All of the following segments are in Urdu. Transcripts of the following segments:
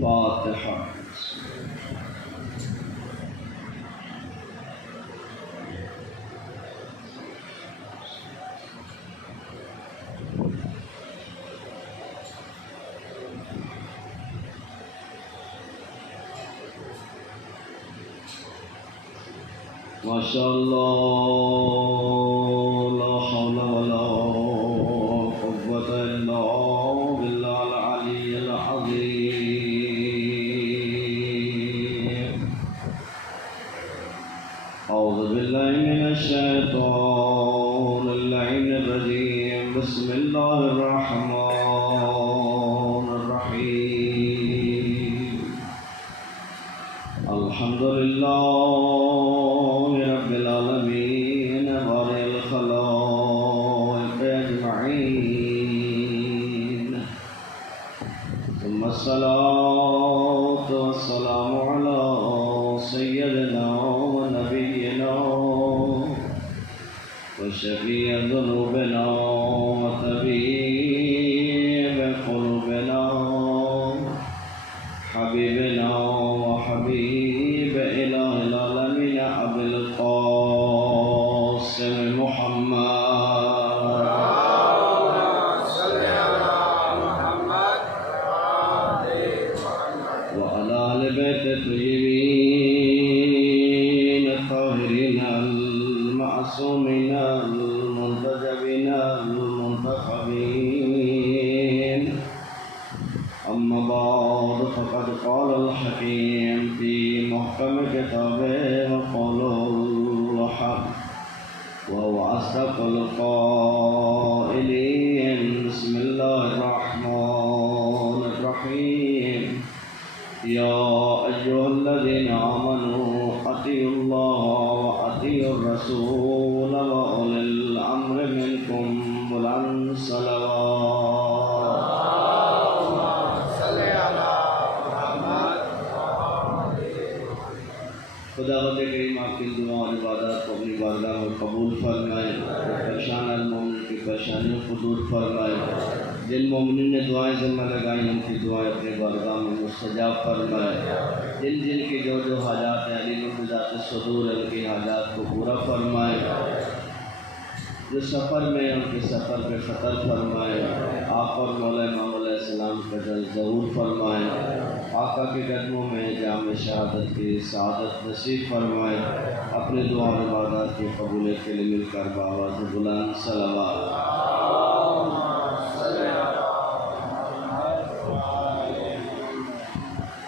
فاتحہ. ماشاء اللہ لا حول ولا قوة الا باللہ العلی العظیم. اعوذ باللہ من الشیطان اللعین الرجیم. بسم اللہ الرحمن الرحیم. الحمد للہ الصلاة والسلام على سيدنا ونبينا وشفيع ذنوبنا وطبيب قلوبنا حبيبنا وحبيب إله العالمين أبي القاسم محمد الطيبين الطاهرين المعصومين المنتجبين المنتخبين. أما بعد فقد قال الحكيم في محكم كتابه وقال الحق وهو أصدق القائلين. بسم الله الرحمن الرحيم. يا أيها الذين آمنوا أطيعوا الله وأطيعوا الرسول وأولي الأمر منكم بلند صلوات. خداوند کریم آپ کی دعا اور عبادات کو اپنی بارگاہ میں قبول فرمائے. پریشان المومن کی پریشانیوں کو دور فرمائے. جن مومنین نے دعائیں ذمہ لگائی ان کی دعائیں اپنی بارگاہ میں مستجاب فرمائے. جن کی جو حاجات ہیں علی بذات صدور ان کی حاجات کو پورا فرمائے. جو سفر میں ان کے سفر پہ خطر فرمائے. آپ اور مولا امام علیہ السلام کا جل ضرور فرمائے. آقا کے قدموں میں جام شہادت کی سعادت نصیب فرمائے. اپنے دعا و عبادات کی قبولیت کے لیے مل کر بآواز بلند صلوات.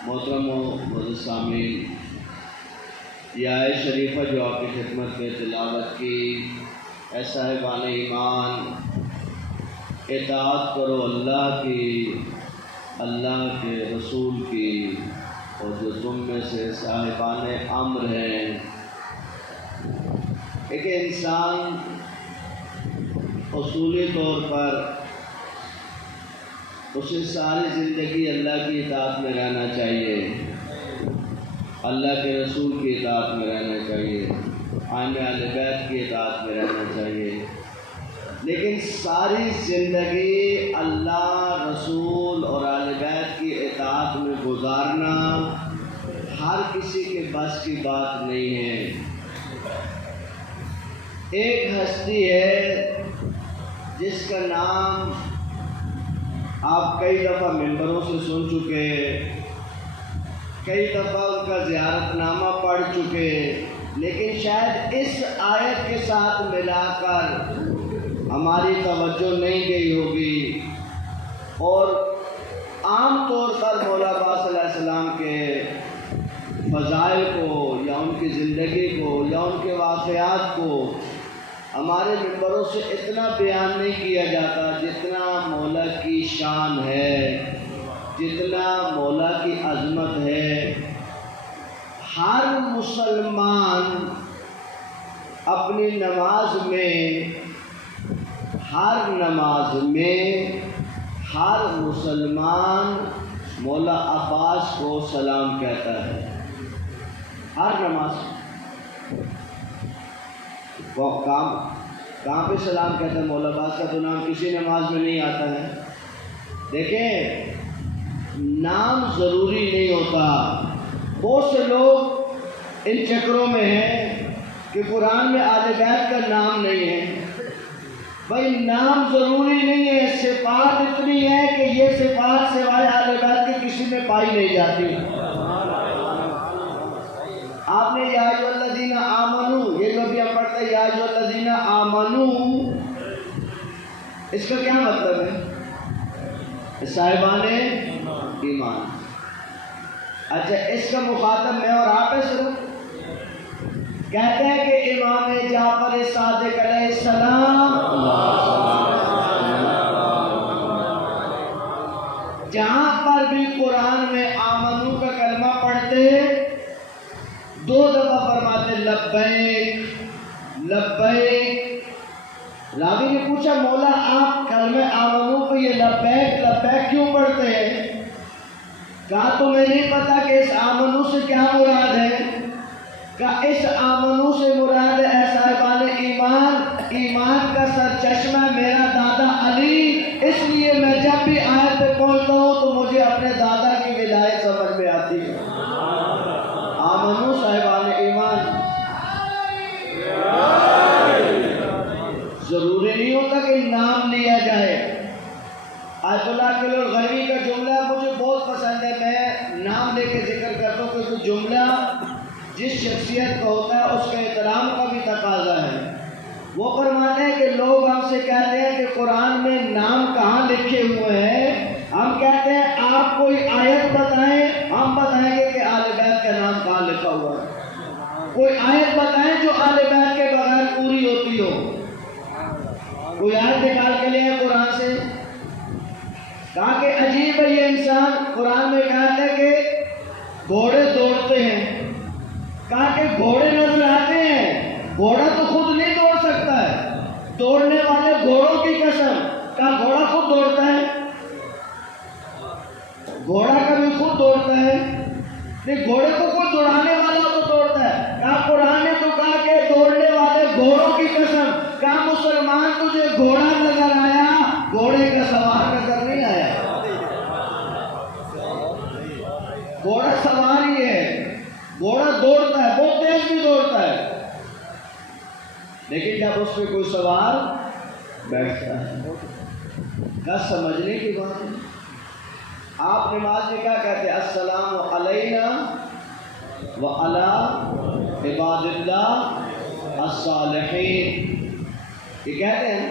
محترم و معزز سامعین، یہ آیت شریفہ جو آپ کی خدمت میں تلاوت کی، اے صاحبان ایمان اطاعت کرو اللہ کی، اللہ کے رسول کی، اور جو تم میں سے صاحبان امر ہیں. ایک انسان اصولی طور پر اسے ساری زندگی اللہ کی اطاعت میں رہنا چاہیے، اللہ کے رسول کی اطاعت میں رہنا چاہیے، ائمہ اہل بیت کی اطاعت میں رہنا چاہیے. لیکن ساری زندگی اللہ، رسول اور اہل بیت کی اطاعت میں گزارنا ہر کسی کے بس کی بات نہیں ہے. ایک ہستی ہے جس کا نام آپ کئی دفعہ ممبروں سے سن چکے، کئی دفعہ ان کا زیارت نامہ پڑھ چکے، لیکن شاید اس آیت کے ساتھ ملا کر ہماری توجہ نہیں گئی ہوگی. اور عام طور پر مولا عباس علیہ السلام کے فضائل کو یا ان کی زندگی کو یا ان کے واقعات کو ہمارے ممبروں سے اتنا بیان نہیں کیا جاتا جتنا مولا کی شان ہے، جتنا مولا کی عظمت ہے. ہر مسلمان اپنی نماز میں، ہر نماز میں ہر مسلمان مولا عباس کو سلام کہتا ہے. ہر نماز کہاں پہ سلام کہتا ہے؟ مولا عباس کا تو نام کسی نماز میں نہیں آتا ہے. دیکھیں نام ضروری نہیں ہوتا. بہت سے لوگ ان چکروں میں ہیں کہ قرآن میں اہل بیت کا نام نہیں ہے. بھائی نام ضروری نہیں ہے، صفات اتنی ہے کہ یہ صفات سوائے اہل بیت کے کسی میں پائی نہیں جاتی. آپ نے یا ایھا الذین آمنو، یہ جو ابھی ہم پڑھتے ہیں یا ایھا الذین آمنو، اس کا کیا مطلب ہے؟ صاحبان ایمان. اچھا اس کا مخاطب میں اور آپ ہے صرف. کہتے ہیں کہ امام جعفر صادق علیہ السلام جہاں پر بھی قرآن میں آمنو کا کلمہ پڑھتے 2 دفعہ فرماتے لبیک لبیک. راوی نے پوچھا مولا آپ کلمہ آمنو پہ یہ لبیک لبیک کیوں پڑھتے ہیں؟ کہا تمہیں نہیں پتا کہ اس آمنو سے کیا مراد ہے؟ کہ اس آمنو سے مراد ہے اے صاحبان ایمان، ایمان کا سرچشمہ میرا دادا علی. اس لیے میں جب بھی آیت پہ پہنچتا ہوں تو مجھے اپنے دادا کی ولایت سمجھ میں آتی ہے. آمنو صاحبان ایمان. ضروری نہیں ہوتا کہ نام لیا جائے. آیت اللہ کے غنوی کا جملہ مجھے بہت پسند ہے. میں نام لے کے ذکر کرتا ہوں کیونکہ جملہ جس شخصیت کا ہوتا ہے اس کے احترام کا بھی تقاضا ہے. وہ فرماتے ہیں کہ لوگ ہم سے کہتے ہیں کہ قرآن میں نام کہاں لکھے ہوئے ہیں. ہم کہتے ہیں آپ کوئی آیت بتائیں، ہم بتائیں گے کہ اہل بیت کا نام کہاں لکھا ہوا ہے. کوئی آیت بتائیں جو اہل بیت کے بغیر پوری ہوتی ہو. کوئی آیت نکال کے لے آئے قرآن سے. کہا کہ عجیب ہے یہ انسان. قرآن میں کہتا ہے کہ گھوڑے دوڑتے ہیں. کہا کہ گھوڑے نظر آتے ہیں، گھوڑا تو خود نہیں دوڑ سکتا ہے. دوڑنے والے گھوڑوں کی قسم. کہا گھوڑا خود دوڑتا ہے؟ گھوڑا کبھی خود دوڑتا ہے نہیں، گھوڑے کو کوئی دوڑانے والا تو دوڑتا ہے. کہا قرآن نے تو کہا کہ دوڑنے والے گھوڑوں کی قسم. کہا مسلمان تجھے گھوڑا نظر آیا، گھوڑے کا سوار نظر نہیں آیا. گھوڑا سوار ہی ہے. گھوڑا دوڑتا ہے، بہت تیز بھی دوڑتا ہے، لیکن جب اس پہ کوئی سوار بیٹھتا ہے کیا سمجھنے کی بات ہے. آپ نماز میں کیا کہتے ہیں؟ السلام علینا وعلی عباد اللہ الصالحین. یہ کہتے ہیں.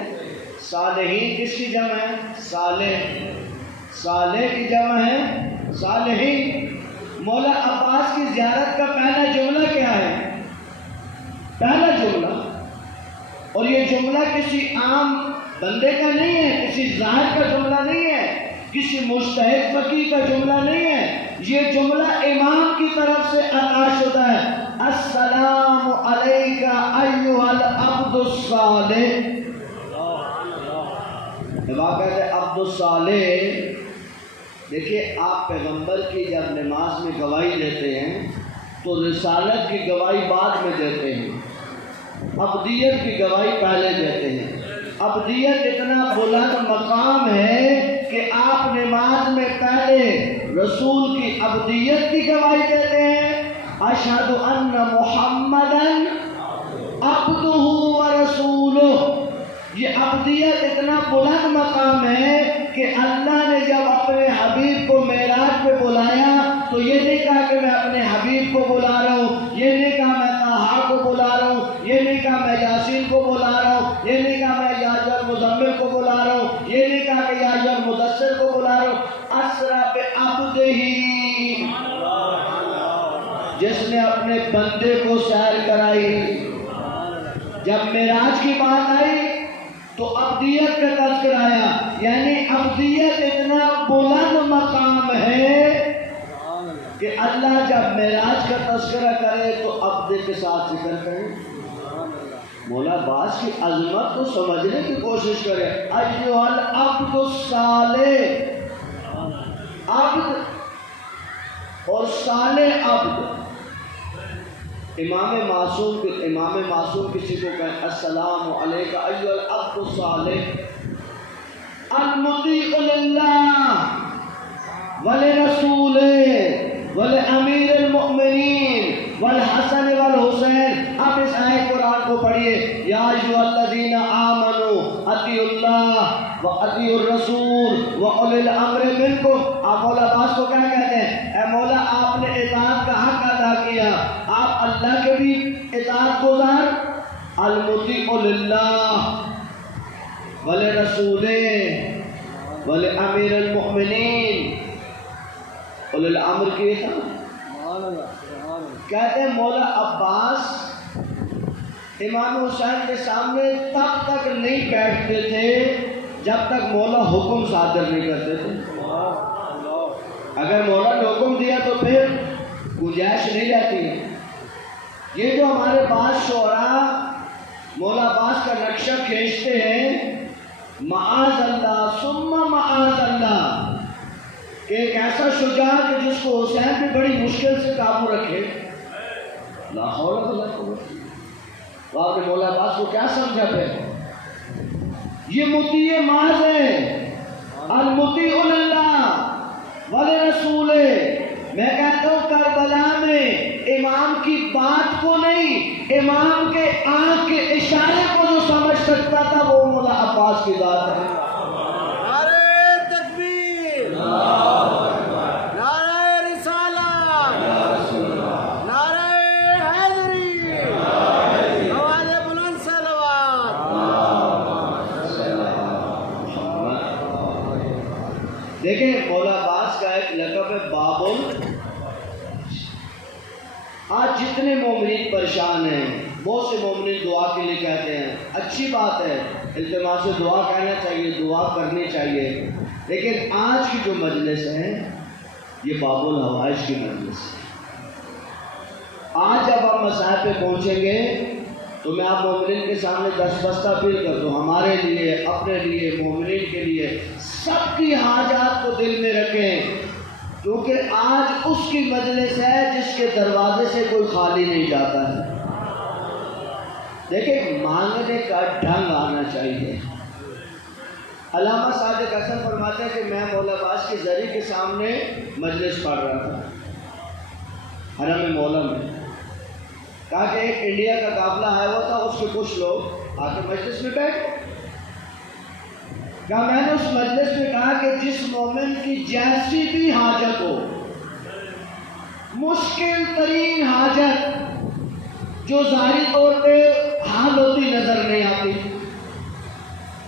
صالحین کس کی جمع ہے؟ صالح. صالح کی جمع ہے صالحین. مولا عباس کی زیارت کا پہلا جملہ کیا ہے؟ پہلا جملہ. اور یہ جملہ کسی عام بندے کا نہیں ہے، کسی ظاہر کا جملہ نہیں ہے، کسی مجتہد فقیہ کا جملہ نہیں ہے. یہ جملہ امام کی طرف سے عطا شدہ ہے. السلام علیک ایھا العبد الصالح. جب آپ کہتے ہیں عبد الصالح، دیکھیے آپ پیغمبر کی جب نماز میں گواہی دیتے ہیں تو رسالت کی گواہی بعد میں دیتے ہیں، عبدیت کی گواہی پہلے دیتے ہیں. عبدیت اتنا بلند مقام ہے کہ آپ نماز میں پہلے رسول کی عبدیت کی گواہی دیتے ہیں. اشہد ان محمدا عبدہ ورسولہ. یہ عبدیت اتنا بلند مقام ہے کہ اللہ نے جب اپنے حبیب کو معراج پہ بلایا تو یہ نہیں کہا کہ میں اپنے حبیب کو بلا رہا ہوں، یہ نہیں کہا میں طٰہٰ کو بلا رہا ہوں، یہ نہیں کہا میں یاسین کو بلا رہا ہوں، یہ نہیں کہا میں یا ایھا المزمل کو بلا رہا ہوں، یہ نہیں کہا کہ یا ایھا المدثر کو بلا رہا ہوں. اسریٰ بعبدہ، جس نے اپنے بندے کو سیر کرائی. جب معراج کی بات آئی تو عبدیت کا تذکرہ آیا. یعنی عبدیت اتنا بلند مقام ہے کہ اللہ جب معراج کا تذکرہ کرے تو عبد کے ساتھ ذکر کرے. مولا باز کی عظمت کو سمجھنے کی کوشش کرے. ایھا العبد الصالح، عبد اور صالح عبد. امام معصوم کسی کو کہے السلام علیک ایھا العبد الصالح المطیع للہ ولرسولہ وَلِرَسُولِهِ وَلِأَمِيرِ الْمُؤْمِنِينَ وَالْحَسَنِ وَالْحُسَيْنِ. آپ اس آیت قرآن کو پڑھیے. یا ایھا الذین آمنوا اطیعوا اللہ وَأَطِیعُوا الرَّسُولَ وَأُولِي الْأَمْرِ مِنکُم. آپ مولا عباس کو کیا کہتے ہیں؟ اے مولا آپ نے اطاعت کا حق ادا کیا، آپ اللہ کے بھی اطاعت گزار. المطیع للہ وَلِرَسُولِهِ وَلِأَمِيرِ الْمُؤْمِنِينَ. اولی الامر کی تھا. کہتے ہیں مولا عباس امام حسین کے سامنے تب تک نہیں بیٹھتے تھے جب تک مولا حکم صادر نہیں کرتے تھے. اگر مولا نے حکم دیا تو پھر گنجائش نہیں رہتی ہے. یہ جو ہمارے بعض شعراء مولا عباس کا نقشہ کھینچتے ہیں، معاذ اللہ ثم معاذ اللہ، کہ ایک ایسا شجاع کہ جس کو حسین بھی بڑی مشکل سے قابو رکھے. لا حول ولا قوت. آپ نے مولا عباس کو کیا سمجھا پھر؟ یہ مطیع محض ہے، المطیع للہ ولرسولہ. میں کہتا ہوں کربلا میں امام کی بات کو نہیں، امام کے آنکھ کے اشارے کو جو سمجھ سکتا تھا وہ مولا عباس کی ذات ہے. نعرہ تکبیر، نعرہ رسالت، نعرہ حیدری، آواز بلند صلوات. دیکھیں مولا عباس کا ایک لقب ہے بابل. آج جتنے مومنین پریشان ہیں، بہت سے مومنین دعا کے لیے کہتے ہیں، اچھی بات ہے، التماس سے دعا کہنا چاہیے، دعا کرنی چاہیے، لیکن آج کی جو مجلس ہے یہ باب الحوائج کی مجلس ہے. آج جب آپ مسائل پہ پہنچیں گے تو میں آپ مومنین کے سامنے دستبستہ اپیل کرتا ہوں، ہمارے لیے، اپنے لیے، مومنین کے لیے، سب کی حاجات کو دل میں رکھیں، کیونکہ آج اس کی مجلس ہے جس کے دروازے سے کوئی خالی نہیں جاتا ہے. دیکھیں مانگنے کا ڈھنگ آنا چاہیے. علامہ صادق حسن فرماتے ہیں کہ میں مولا عباس کی زری کے سامنے مجلس پڑھ رہا تھا حرم مولا میں. کہا کہ ایک انڈیا کا قافلہ آیا ہوا تھا، اس کے کچھ لوگ آ کے مجلس میں بیٹھے. کہا میں نے اس مجلس میں کہا کہ جس مومن کی جیسی بھی حاجت ہو، مشکل ترین حاجت جو ظاہری طور پہ حال ہوتی نظر نہیں آتی،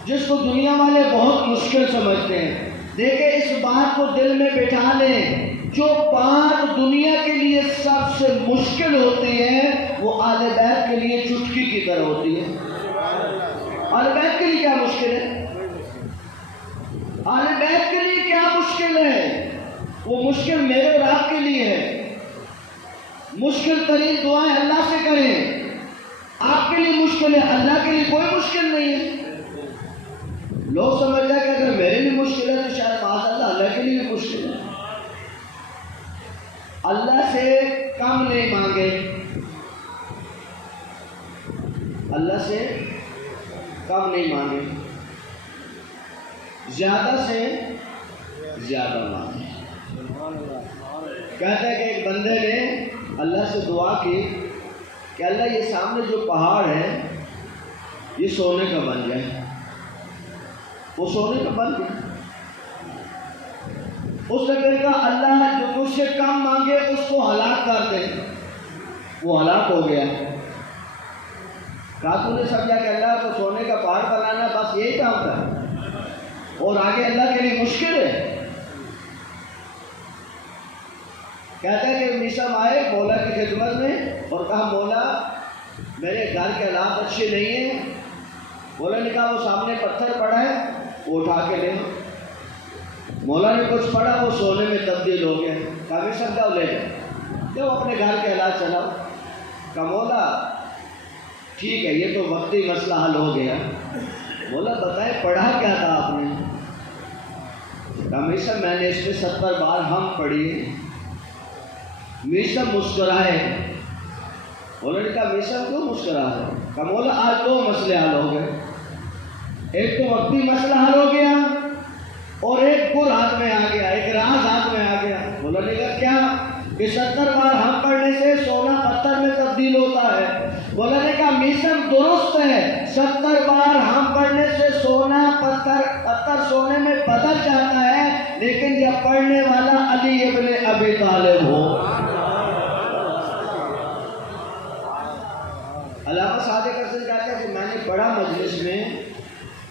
جس کو دنیا والے بہت مشکل سمجھتے ہیں، دیکھیں اس بات کو دل میں بٹھا لیں، جو بات دنیا کے لیے سب سے مشکل ہوتی ہے وہ اہل بیت کے لیے چٹکی کی طرح ہوتی ہے. اہل بیت کے لیے کیا مشکل ہے؟ اہل بیت کے لیے کیا مشکل ہے؟ وہ مشکل میرے اور آپ کے لیے ہے. مشکل ترین دعائیں اللہ سے کریں. آپ کے لیے مشکل ہے، اللہ کے لیے کوئی مشکل نہیں ہے. لوگ سمجھتے ہیں کہ اگر میرے لیے مشکل ہے تو شاید معاذ اللہ کے لیے بھی مشکل ہے. اللہ سے کم نہیں مانگے، اللہ سے کم نہیں مانگے، زیادہ سے زیادہ مانگے. کہتا ہے کہ ایک بندے نے اللہ سے دعا کی کہ اللہ یہ سامنے جو پہاڑ ہے یہ سونے کا بن جائے. وہ سونے کا بن گیا. اس نے پھر کہا اللہ جو مجھ سے کم مانگے اس کو ہلاک کر دے. وہ ہلاک ہو گیا. کہا تو نے سمجھا کہ اللہ کو سونے کا پہاڑ بنانا بس یہی کام تھا اور آگے اللہ کے لیے مشکل ہے. کہتا ہے کہ میسم آئے مولا کی خدمت میں اور کہا مولا میرے گھر کے حالات اچھے نہیں ہیں. مولا نے کہا وہ سامنے پتھر پڑا ہے وہ اٹھا کے لے. مولا نے کچھ پڑھا وہ سونے میں تبدیل ہو گیا. کہا میسم جاؤ لے جاؤ، جاؤ اپنے گھر کے حالات چلاؤ. کہا مولا ٹھیک ہے یہ تو وقتی مسئلہ حل ہو گیا. مولا بتائے پڑھا کیا تھا آپ نے؟ کہا میسم میں نے اس میں 70 بار ہم پڑھی. میسم مسکرائے. مولا نے کہا میسم کیوں مسکرا ہے؟ کہا مولا آج 2 مسئلے حل ہو گئے. ایک تو وقتی مسئلہ حل ہو گیا اور ایک گر ہاتھ میں آ گیا، ایک راز ہاتھ میں آ گیا. مولا کہ 70 بار ہم پڑھنے سے سونا پتھر میں تبدیل ہوتا ہے. مولانا کا مشن درست ہے، 70 بار ہم پڑھنے سے سونا پتھر سونے میں بدل جاتا ہے، لیکن جب پڑھنے والا علی ابن ابی طالب ہو. علامہ صادق حسن کہتے ہیں کہ میں نے بڑا مجلس میں،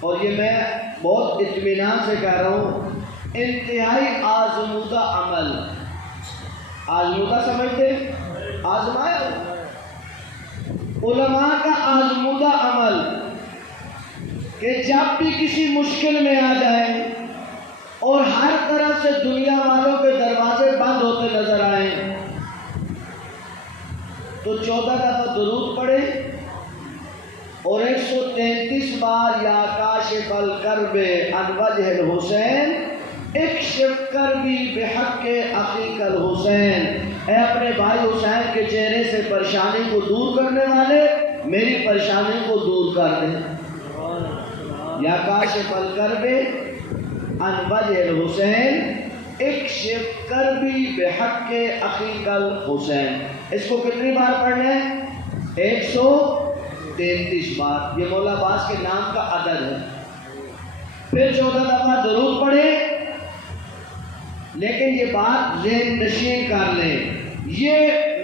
اور یہ میں بہت اطمینان سے کہہ رہا ہوں، انتہائی آزمودہ عمل، آزمودہ سمجھتے آزمایا علماء کا آزمودہ عمل، کہ جب بھی کسی مشکل میں آ جائیں اور ہر طرف سے دنیا والوں کے دروازے بند ہوتے نظر آئیں تو 14 دفعہ درود پڑھے اور 133 بار یا کاشف الکرب عن وجہ الحسین اکشف کربی بحق اخیک الحسین، اے اپنے بھائی حسین کے چہرے سے پریشانی کو دور کرنے والے میری پریشانی کو دور کر دیں. یا کاشف الکرب عن وجہ الحسین اکشف کربی بحق اخیک الحسین. اس کو کتنی بار پڑھنا ہے؟ 133 بار. یہ مولا عباس کے نام کا عدد ہے. پھر 14 دفعہ درود پڑھے، لیکن یہ بات ذہن نشین کر لیں، یہ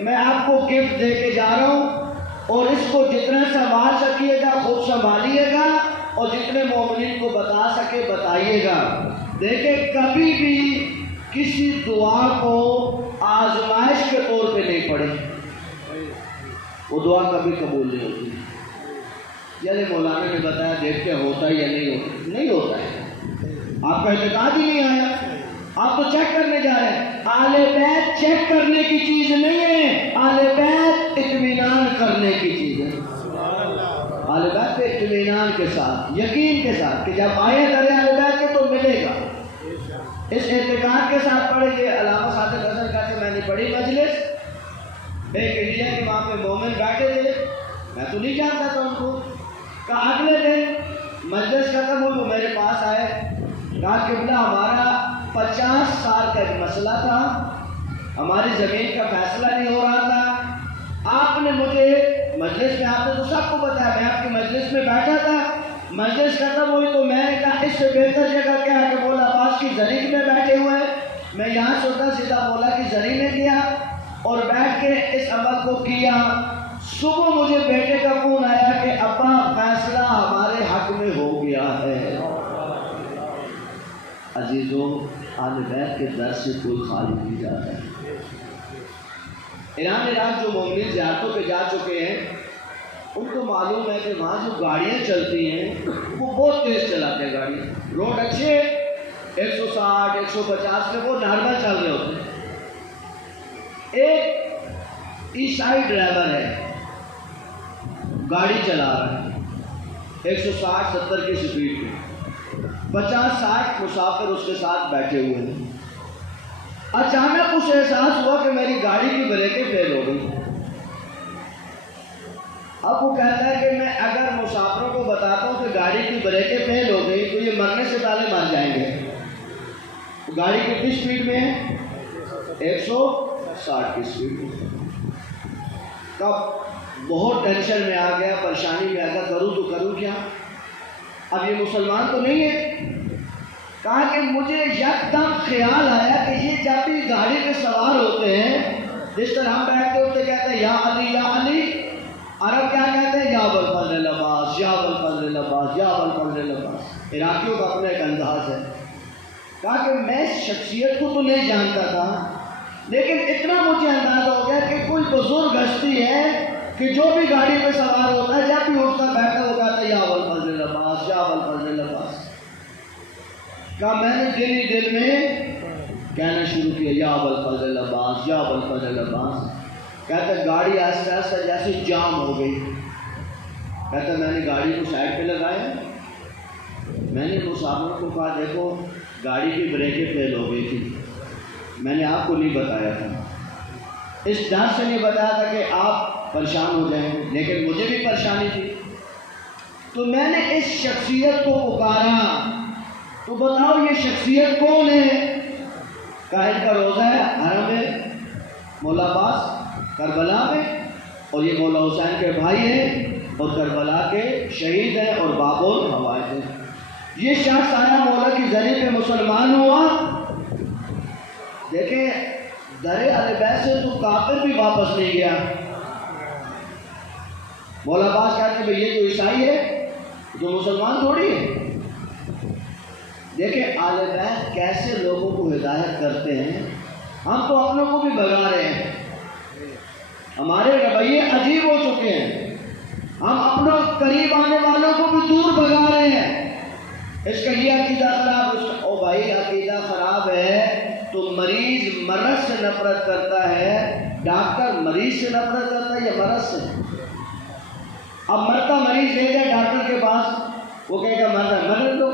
میں آپ کو گفٹ دے کے جا رہا ہوں، اور اس کو جتنا سنبھال سکیے گا خود سنبھالیے گا، اور جتنے مومنین کو بتا سکے بتائیے گا. دیکھیں کبھی بھی کسی دعا کو آزمائش کے طور پہ نہیں پڑھے، وہ دعا کبھی قبول نہیں ہوتی. یعنی مولانا نے بتایا دیکھتے ہوتا ہے یا نہیں ہوتا ہے، آپ کا اعتقاد ہی نہیں آیا، آپ تو چیک کرنے جا رہے ہیں. اہل بیت چیک کرنے کی چیز نہیں ہے، اہل بیت اطمینان کرنے کی چیز ہے. اہل بیت پہ اطمینان کے ساتھ، یقین کے ساتھ کہ جب آئے کرے اہل بیت کے تو ملے گا، اس اعتقاد کے ساتھ پڑھیں گے. علامہ صادق حسن کہتے میں نے پڑھی مجلس، ایک انڈیا کے وہاں پہ مومن بیٹھے تھے، میں تو نہیں جانتا تھا ان کو. کہا اگلے دن مجلس ختم ہوئی، وہ میرے پاس آئے، کہا قبلہ ہمارا 50 سال کا ایک مسئلہ تھا، ہماری زمین کا فیصلہ نہیں ہو رہا تھا، آپ نے مجھے مجلس میں، آپ نے تو سب کو بتایا، میں آپ کی مجلس میں بیٹھا تھا، مجلس ختم ہوئی تو میں نے کہا اس سے بہتر جگہ کیا ہے کہ مولا عباس کی زرعی میں بیٹھے ہوئے ہیں. میں یہاں سے اٹھا سیدھا مولا کی زرعی میں گیا اور بیٹھ کے اس عمل کو کیا. صبح مجھے بیٹے کا فون آیا کہ ابا فیصلہ ہمارے حق میں ہو گیا ہے. عزیزوں، اہل بیت کے در سے کوئی خالی نہیں جاتا ہے. ایران عراق جو مومنین زیارتوں پہ جا چکے ہیں ان کو معلوم ہے کہ وہاں جو گاڑیاں چلتی ہیں وہ بہت تیز چلاتے ہیں. گاڑی روڈ اچھے 160 150 میں وہ نارمل چل رہے ہوتے ہیں. ایک عیسائی ڈرائیور ہے، گاڑی چلا رہا ہے 160-70 کی سپیڈ پہ، 50-60 مسافر اس کے ساتھ بیٹھے ہوئے ہیں. اچانک اسے احساس ہوا کہ میری گاڑی کی بریکیں فیل ہو گئی. اب وہ کہتا ہے کہ میں اگر مسافروں کو بتاتا ہوں کہ گاڑی کی بریکیں فیل ہو گئی تو یہ مرنے سے پہلے مر جائیں گے. گاڑی کتنی سپیڈ میں ہے؟ 160 کی سپیڈ میں. تب بہت ٹینشن میں آ گیا، پریشانی میں آ گیا، کروں تو کروں کیا. اب یہ مسلمان تو نہیں ہے. کہا کہ مجھے یکدم خیال آیا کہ یہ جب بھی گاڑی پہ سوار ہوتے ہیں، جس طرح ہم بیٹھتے ہوتے کہتے ہیں یا علی یا علی، عرب کیا کہتے ہیں؟ یا ابوالفضل العباس، یا ابوالفضل العباس، یا ابوالفضل العباس. عراقیوں کا اپنا ایک انداز ہے. کہا کہ میں اس شخصیت کو تو نہیں جانتا تھا، لیکن اتنا مجھے اندازہ ہو گیا کہ کوئی بزرگ ہستی ہے کہ جو بھی گاڑی پہ سوار ہوتا ہے جب بھی اٹھتا بیٹھتا وہ کہتا ہے یا ابوالفضل العباس، یا ابوالفضل العباس. کہا میں نے دل ہی دل میں کہنا شروع کیا یا ابوالفضل العباس، یا ابوالفضل العباس. کہتا ہے گاڑی آہستہ آہستہ جیسے جام ہو گئی. کہتا ہے میں نے گاڑی کو سائڈ پہ لگایا، میں نے مسافروں کو کہا دیکھو گاڑی کی بریکیں فیل ہو گئی تھی، میں نے آپ کو نہیں بتایا تھا، اس ڈر سے نہیں بتایا تھا کہ آپ پریشان ہو جائیں گے، لیکن مجھے بھی پریشانی تھی. تو میں نے اس شخصیت کو پکارا، تو بتاؤ یہ شخصیت کون ہے؟ کہا ان کا روزہ ہے حرم ہے. مولا عباس کربلا میں، اور یہ مولا حسین کے بھائی ہیں اور کربلا کے شہید ہیں اور باب الفوائد ہیں۔ یہ شخص آیا مولا کی زری پہ مسلمان ہوا۔ دیکھیں در اہل بیت سے تو کافر بھی واپس نہیں گیا۔ مولا عباس کہتے ہیں یہ جو عیسائی ہے جو مسلمان تھوڑی ہے۔ دیکھیں اہل بیت کیسے لوگوں کو ہدایت کرتے ہیں۔ ہم تو اپنوں کو بھی بھگا رہے ہیں، ہمارے رویے عجیب ہو چکے ہیں، ہم اپنوں قریب آنے والوں کو بھی دور بھگا رہے ہیں۔ اس کا یہ عقیدہ خراب، اس کا او بھائی عقیدہ خراب ہے تو مریض مرض سے نفرت کرتا ہے، ڈاکٹر مریض سے نفرت کرتا ہے یا مرض سے؟ اب مرتا مریض لے جائے ڈاکٹر کے پاس، وہ کہے گا مرد لو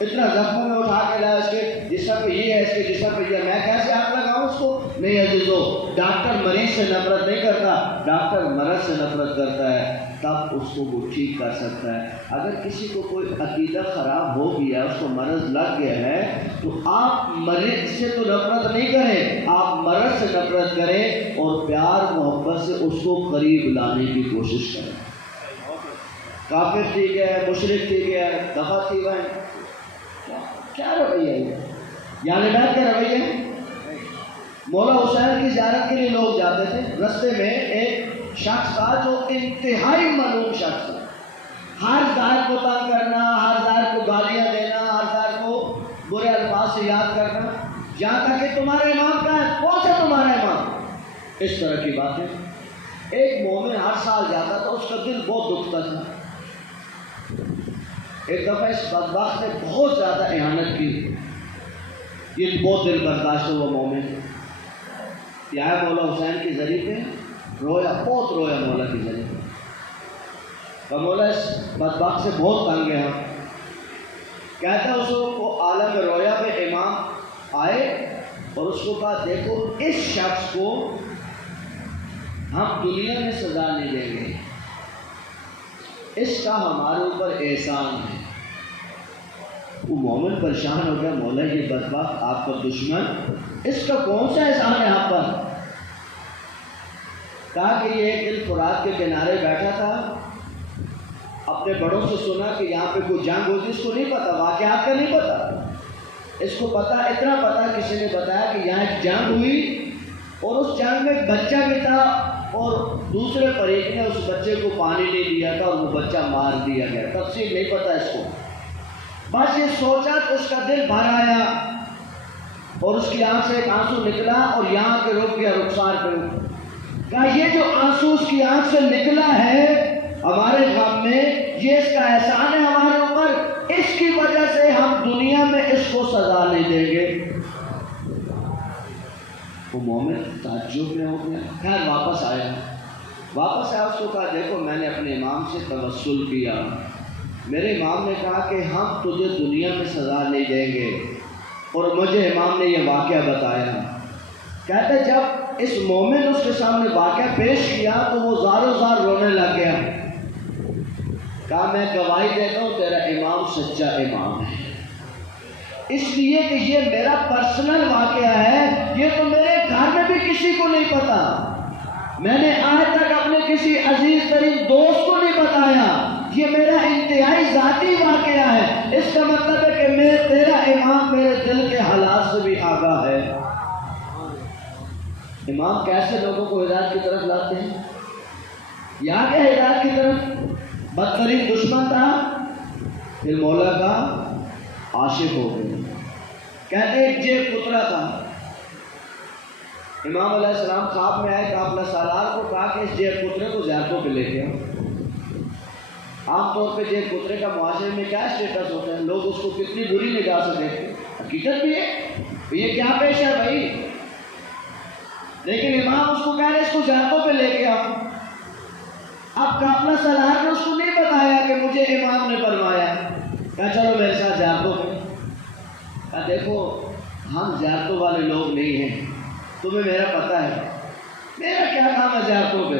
اتنا زخموں میں اٹھا کے لایا، اس کے جسم پہ یہ ہے، اس کے جسم پہ یہ، میں کیسے ہاتھ لگاؤں اس کو؟ نہیں عزیزو، ڈاکٹر مریض سے نفرت نہیں کرتا، ڈاکٹر مرض سے نفرت کرتا ہے، تب اس کو وہ ٹھیک کر سکتا ہے۔ اگر کسی کو کوئی عقیدہ خراب ہو گیا، اس کو مرض لگ گیا ہے، تو آپ مریض سے تو نفرت نہیں کریں، آپ مرض سے نفرت کریں اور پیار محبت سے اس کو قریب لانے کی کوشش کریں۔ کافر ٹھیک ہے، مشرک ٹھیک ہے، دفعہ ٹھیک ہے، کیا رویہ ہے؟ یعنی بیت کے رویے مولا حسین کی زیارت کے لیے لوگ جاتے تھے، رستے میں ایک شخص تھا جو انتہائی ملعون شخص تھا، ہر زائر کو تنگ کرنا، ہر زائر کو گالیاں دینا، ہر زائر کو برے الفاظ سے یاد کرنا، یہاں تک کہ تمہارا امام کہاں ہے، کون سا تمہارا امام، اس طرح کی باتیں۔ ایک مومن ہر سال جاتا تھا، اس کا دل بہت دکھتا تھا۔ ایک دفعہ اس بدبخت نے بہت زیادہ اہانت کی، یہ بہت دل برداشت ہوا مومن، یا مولا حسین کی زری پہ رویا، بہت رویا مولا کی زری پہ، اور مولا اس بدبخت سے بہت تنگ ہے۔ کہتا ہے اس کو عالم رویا پہ امام آئے اور اس کو کہا دیکھو اس شخص کو ہم دنیا میں سزا نہیں دیں گے، اس کا ہمارے اوپر احسان ہے۔ وہ مومن پریشان ہو گیا، مولا یہ بدبخت آپ کا دشمن، اس کا کون سا احسان ہے آپ پر؟ کہا کہ یہ ایک دل فرات کے کنارے بیٹھا تھا، اپنے بڑوں سے سنا کہ یہاں پہ کوئی جنگ ہوتی، اس کو نہیں پتا، واقعات کا نہیں پتا، اس کو پتا اتنا پتا کسی نے بتایا کہ یہاں ایک جنگ ہوئی اور اس جنگ میں ایک بچہ بھی تھا اور دوسرے فریق نے اس بچے کو پانی نہیں دیا تھا اور وہ بچہ مار دیا گیا، تفصیل نہیں پتا اس کو، بس یہ سوچا کہ اس کا دل بھر آیا اور اس کی آنکھ سے ایک آنسو نکلا اور یہاں کے رک گیا، رخسار پہ کہا یہ جو آنسو اس کی آنکھ سے نکلا ہے ہمارے غم میں، یہ اس کا احسان ہے ہمارے اوپر، اس کی وجہ سے ہم دنیا میں اس کو سزا نہیں دیں گے۔ وہ مومن تعجب میں ہو گیا، خیر واپس آیا، اس کو کہا دیکھو میں نے اپنے امام سے توسل کیا، میرے امام نے کہا کہ ہم تجھے دنیا میں سزا نہیں دیں گے، اور مجھے امام نے یہ واقعہ بتایا۔ کہتے جب اس مومن نے اس کے سامنے واقعہ پیش کیا تو وہ زاروں زار رونے لگ گیا، کہا میں گواہی دیتا ہوں تیرا امام سچا امام ہے، اس لیے کہ یہ میرا پرسنل واقعہ ہے، یہ تو میرے گھر میں بھی کسی کو نہیں پتا، میں نے آج تک اپنے کسی عزیز ترین دوست کو نہیں بتایا، یہ میرا انتہائی ذاتی واقعہ ہے، اس کا مطلب ہے کہ تیرا امام میرے دل کے حالات سے بھی آگاہ ہے۔ امام کیسے لوگوں کو ہدایت کی طرف لاتے ہیں، یا کہ ہدایت کی طرف بدترین دشمن تھا، پھر مولا کا عاشق ہو گئے۔ کہتے ایک جیب پترا تھا، امام علیہ السلام خواب میں آئے کہ اپنا سالار کو کہا کہ اس جیب پترے کو زیارتوں پہ لے کے عام طور پہ جیب پترے کا معاشرے میں کیا اسٹیٹس ہوتا ہے، لوگ اس کو کتنی بری نگاہ سے دیکھتے ہیں، حقیقت بھی ہے یہ کیا پیش ہے بھائی، لیکن امام اس کو کہہ رہے اس کو زیارتوں پہ لے کے آؤ۔ اب قافلہ سالار نے اس کو نہیں بتایا کہ مجھے امام نے فرمایا، کہا چلو میرے ساتھ زیارتوں پہ، کہا دیکھو ہم زیارتوں والے لوگ نہیں ہیں، تمہیں میرا پتہ ہے، میرا کیا کام ہے زیارتوں پہ؟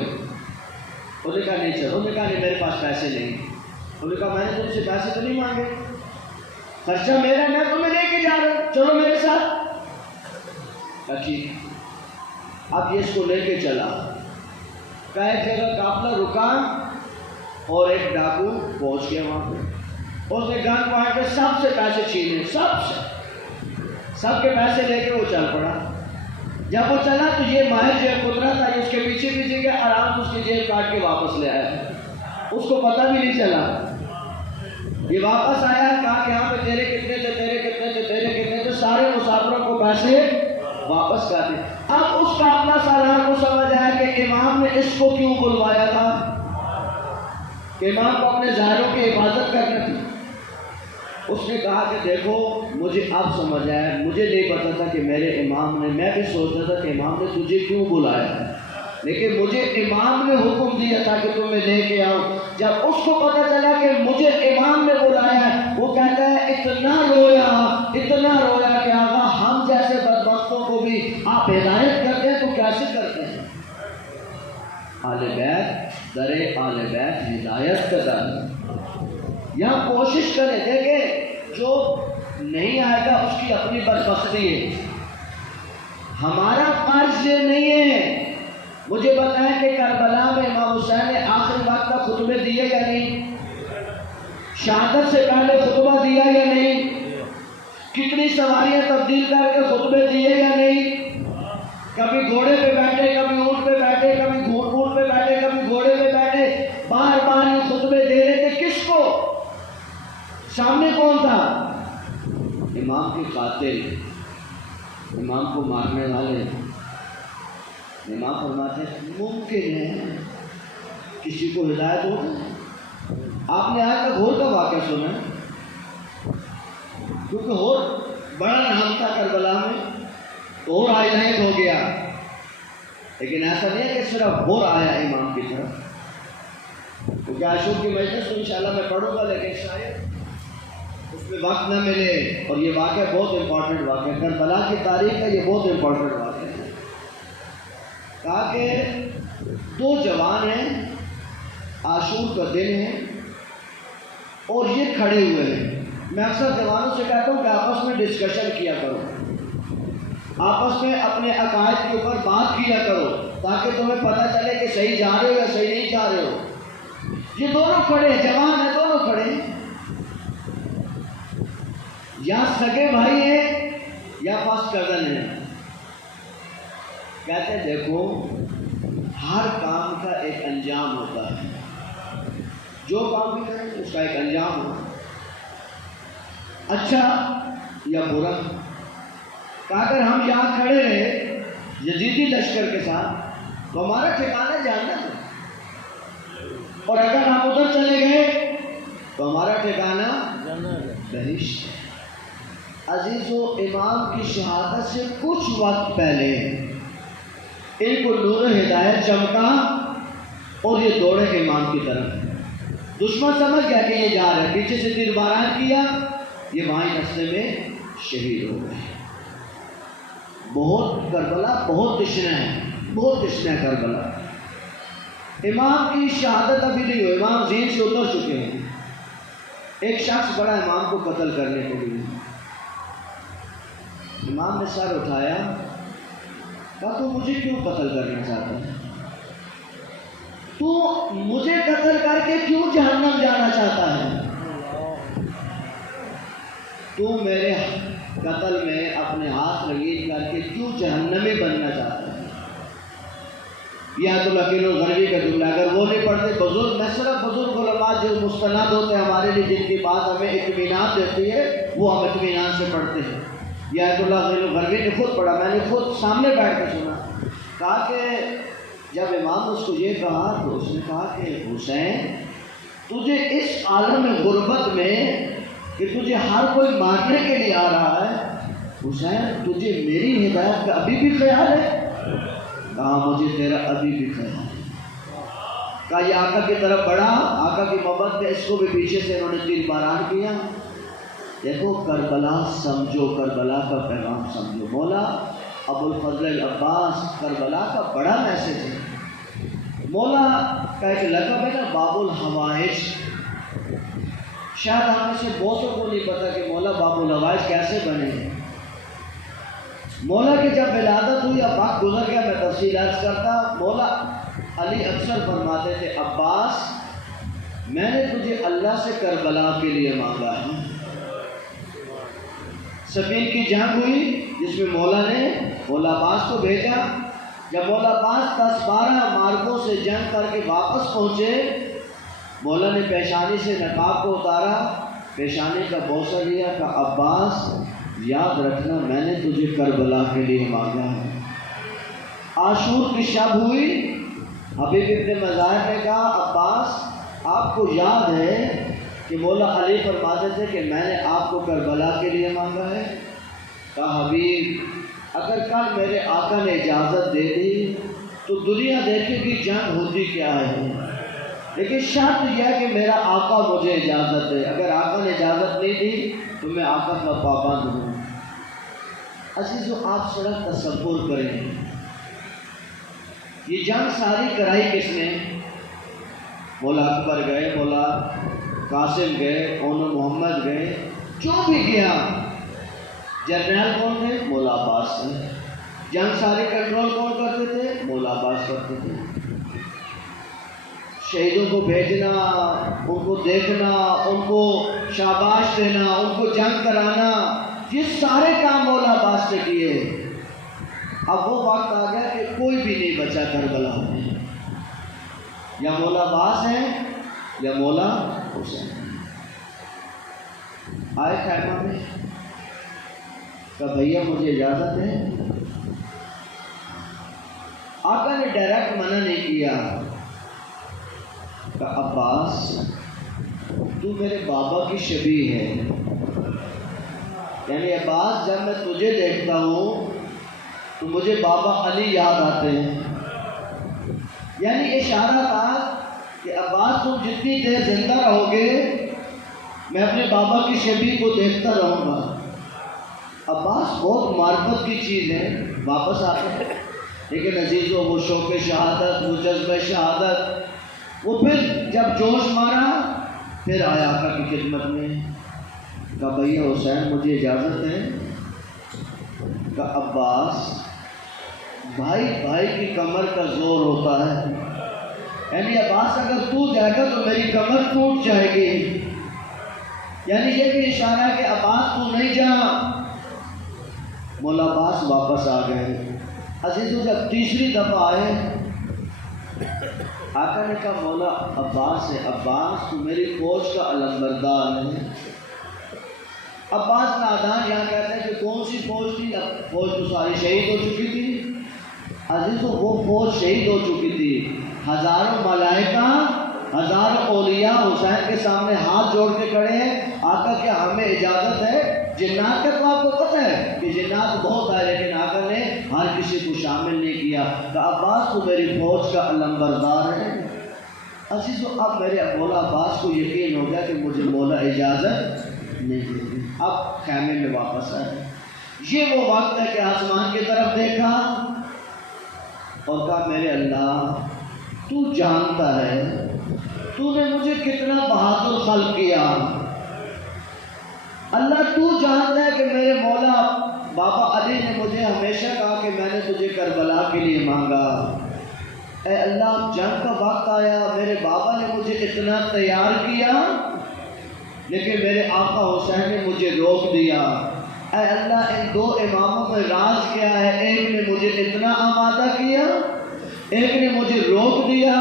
انہوں نے کہا نہیں چلو، انہوں نے کہا نہیں میرے پاس پیسے نہیں، انہوں نے کہا میں نے تم سے پیسے تو نہیں مانگے، خرچہ میرا، میں تمہیں لے کے جا رہا ہوں، چلو میرے ساتھ، کہا ٹھیک۔ اب یہ اس کو لے کے چلا، کا ایک جگہ قافلہ رکا اور ایک ڈاکو پہنچ گیا وہاں پہ، اس نے گن پوائنٹ کے سب سے پیسے چھینے، سب کے پیسے لے کے وہ چل پڑا۔ جب وہ چلا تو یہ ماہر جو ہے قدرت تھا، اس کے پیچھے گیا، آرام سے اس کی جیب کاٹ کے واپس لے آیا، اس کو پتہ بھی نہیں چلا۔ یہ واپس آیا، کہا کہ یہاں پہ تیرے کتنے تھے، سارے مسافروں کو پیسے واپس کر دے۔ اب اس کا اپنا سالار کو سمجھ آیا کہ امام نے اس کو کیوں بلوایا تھا، کہ امام کو اپنے ظاہروں کی حفاظت کرنا تھی۔ اس نے کہا کہ دیکھو مجھے اب سمجھ آیا، مجھے نہیں پتا تھا کہ میرے امام نے، میں بھی سوچتا تھا کہ امام نے تجھے کیوں بلایا، لیکن مجھے امام نے حکم دیا تھا کہ تمہیں لے کے آؤ۔ جب اس کو پتا چلا کہ مجھے امام نے بلایا، وہ کہتا ہے اتنا رویا کہ آقا ہم جیسے بدبختوں کو بھی آپ ہدایت کرتے ہیں تو کیسے کرتے ہیں؟ آل بیت، در آل بیت ہدایت کا در۔ یہاں کوشش کریں، دیکھیں جو نہیں آئے گا اس کی اپنی بدبختی ہے، ہمارا فرض یہ نہیں ہے۔ مجھے بتائیں کہ کربلا میں امام حسین نے آخری وقت کا خطبے دیے یا نہیں؟ شہادت سے پہلے خطبہ دیا یا نہیں؟ کتنی سواریاں تبدیل کر کے خطبے دیے یا نہیں؟ کبھی گھوڑے پہ بیٹھے، کبھی اونٹ پہ بیٹھے، کبھی اونٹ پہ بیٹھے، کبھی گھوڑے پہ بیٹھے، بار بار یہ خطبے دے رہے تھے۔ کس کو؟ سامنے کون تھا؟ امام کے قاتل، امام کو مارنے والے۔ امام فرماتے ہیں ممکن ہے کسی کو ہدایت ہو۔ آپ نے آج تک ہور کا واقعہ سنا ہے؟ کیونکہ ہور بڑا نام تھا کربلا میں، تو ہور ہدایت ہو گیا، لیکن ایسا نہیں ہے کہ صرف ہور آیا امام کی طرف۔ کیونکہ عاشور کی مجلس تو انشاءاللہ میں پڑھوں گا، لیکن شاید اس میں وقت نہ ملے، اور یہ واقعہ بہت امپورٹنٹ واقعہ ہے، کربلا کی تاریخ کا یہ بہت امپورٹنٹ واقعہ ہے۔ کہا کہ دو جوان ہیں، عاشور کا دن ہے اور یہ کھڑے ہوئے ہیں۔ میں اکثر جوانوں سے کہتا ہوں کہ آپس میں ڈسکشن کیا کرو، آپس میں اپنے عقائد کے اوپر بات کیا کرو، تاکہ تمہیں پتہ چلے کہ صحیح جا رہے ہو یا صحیح نہیں جا رہے ہو۔ یہ دونوں کھڑے ہیں، جوان ہیں، دونوں کھڑے ہیں، یا سگے بھائی ہیں یا فرسٹ کزن ہیں۔ کہتے ہیں دیکھو ہر کام کا ایک انجام ہوتا ہے، جو کام بھی کریں اس کا ایک انجام ہو، اچھا یا برا۔ کہ اگر ہم یہاں کھڑے رہے یزیدی لشکر کے ساتھ تو ہمارا ٹھکانہ جہنم ہے، اور اگر ہم ادھر چلے گئے تو ہمارا ٹھکانہ بہشت ہے۔ عزیزو، امام کی شہادت سے کچھ وقت پہلے ان کو نور ہدایت چمکا اور یہ دوڑے امام کی طرف۔ دشمن سمجھ گیا کہ یہ جا رہے، پیچھے سے تیر باران کیا، یہ وہیں رستے میں شہید ہو گئے۔ بہت کربلا بہت تشنہ ہے کربلا۔ امام کی شہادت ابھی نہیں ہوئی، امام زین سے اتر چکے ہیں۔ ایک شخص بڑا امام کو قتل کرنے کے لیے، امام نے سر اٹھایا، کہا تو مجھے کیوں قتل کرنا چاہتا ہے؟ تو مجھے قتل کر کے کیوں جہنم جانا چاہتا ہے؟ تو میرے قتل میں اپنے ہاتھ رنگین کر کے کیوں جہنمی بننا چاہتا ہے؟ یہ آیت اللہ کیلو غربی کا جملہ، اگر وہ نہیں پڑھتے بزرگ، میں صرف بزرگ علماء جو مستند ہوتے ہیں ہمارے لیے، جن کی بات ہمیں اطمینان دیتی ہے، وہ ہم اطمینان سے پڑھتے ہیں۔ یہ آیت اللہ غربی نے خود پڑھا، میں نے خود سامنے بیٹھ کے سنا۔ کہا کہ جب امام نے اس کو یہ کہا تو اس نے کہا کہ حسین، تجھے اس عالم غربت میں کہ تجھے ہر کوئی مارنے کے لیے آ رہا ہے، حسین تجھے میری ہدایت کا ابھی بھی خیال ہے؟ کہا مجھے تیرا ابھی بھی خیال ہے۔ کہا یہ آقا کی طرف بڑھا، آقا کی محبت میں اس کو بھی پیچھے سے انہوں نے تیر باران کیا۔ دیکھو کربلا سمجھو، کربلا کا پیغام سمجھو۔ مولا ابو الفضل العباس کربلا کا بڑا میسج ہے۔ مولا کا ایک لقب ہے نا، باب الحوائج۔ شاید ہم میں سے بہتوں کو نہیں پتا کہ مولا باب الحوائج کیسے بنے ہیں۔ مولا کی جب ولادت ہوئی، اب وقت گزر گیا، میں تفصیل کرتا. مولا علی اکثر فرماتے تھے عباس میں نے تجھے اللہ سے کربلا کے لیے مانگا ہے. صفین کی جنگ ہوئی جس میں مولا نے مولا عباس کو بھیجا. جب مولا عباس 10-12 مارکوں سے جنگ کر کے واپس پہنچے مولا نے پیشانی سے نقاب کو اتارا, پیشانی کا بوسہ لیا, کہا عباس یاد رکھنا میں نے تجھے کربلا کے لیے مانگا ہے. عاشور کی شب ہوئی. حبیب ابن مظاہر نے کہا عباس آپ کو یاد ہے کہ مولا علی فرماتے تھے کہ میں نے آپ کو کربلا کے لیے مانگا ہے. کہا حبیب اگر کل میرے آقا نے اجازت دے دی تو دنیا دیکھے گی جنگ ہوتی کیا ہے, لیکن شرط یہ ہے کہ میرا آقا مجھے اجازت دے. اگر آقا نے اجازت نہیں دی تو میں آقا کا پابند ہوں. عزیزو آپ ذرا تصور کریں یہ جنگ ساری کرائی کس نے؟ مولا اکبر گئے, مولا قاسم گئے, اونو محمد گئے, جو بھی گیا. جرنیل کون تھے؟ مولا عباس تھے. جنگ سارے کنٹرول کون کرتے تھے؟ مولا عباس کرتے تھے. شہیدوں کو بھیجنا, ان کو دیکھنا, ان کو شاباش دینا, ان کو جنگ کرانا, یہ سارے کام مولا عباس نے کیے. اب وہ وقت آ گیا کہ کوئی بھی نہیں بچا کربلا میں. یا مولا عباس ہیں یا مولا حسین. آئے خیمہ میں کہا بھیا مجھے اجازت ہے. آقا نے ڈائریکٹ منع نہیں کیا. کہا عباس تو میرے بابا کی شبیہ ہے. یعنی عباس جب میں تجھے دیکھتا ہوں تو مجھے بابا علی یاد آتے ہیں. یعنی اشارہ تھا کہ عباس تم جتنی دیر زندہ رہو گے میں اپنے بابا کی شبیہ کو دیکھتا رہوں گا. عباس بہت معرفت کی چیز ہے, واپس آتے ہیں. لیکن عزیزوں وہ شوق شہادت, وہ جذبہ شہادت, وہ پھر جب جوش مارا پھر آیا آقا کی خدمت میں. کہا بھیا حسین مجھے اجازت ہے. کہا عباس بھائی بھائی کی کمر کا زور ہوتا ہے. یعنی عباس اگر تو جائے گا تو میری کمر ٹوٹ جائے گی. یعنی یہ بھی اشارہ ہے کہ عباس تو نہیں جا. مولا عباس واپس آ گئے. عزیزو جب تیسری دفعہ آئے آقا نے کہا مولا عباس ہے. عباس تو میری فوج کا علمبردار ہے. عباس نادان یہاں کہتے ہیں کہ کون سی فوج تھی؟ فوج تو ساری شہید ہو چکی تھی. عزیزو وہ فوج شہید ہو چکی تھی. ہزاروں ملائکہ, ہزاروں اولیاء حسین کے سامنے ہاتھ جوڑ کے کھڑے ہیں. آقا کیا ہمیں اجازت ہے؟ جنات کا تو آپ کو پتہ ہے کہ جنات بہت آئے لیکن آقا نے ہر کسی کو شامل نہیں کیا. کہ عباس تو میری فوج کا علمبردار ہے. عزیزو اب میرے مولا عباس کو یقین ہو گیا کہ مجھے مولا اجازت نہیں دے گی. اب خیمے میں واپس آئے. یہ وہ وقت ہے کہ آسمان کی طرف دیکھا اور کہا میرے اللہ تو جانتا ہے تو نے مجھے کتنا بہادر خلق کیا. اللہ تو جانتا ہے کہ میرے مولا بابا علی نے مجھے ہمیشہ کہا کہ میں نے تجھے کربلا کے لیے مانگا. اے اللہ جنگ کا وقت آیا, میرے بابا نے مجھے اتنا تیار کیا لیکن میرے آقا حسین نے مجھے روک دیا. اے اللہ ان دو اماموں میں راز کیا ہے؟ ایک نے مجھے اتنا آمادہ کیا, ایک نے مجھے روک دیا.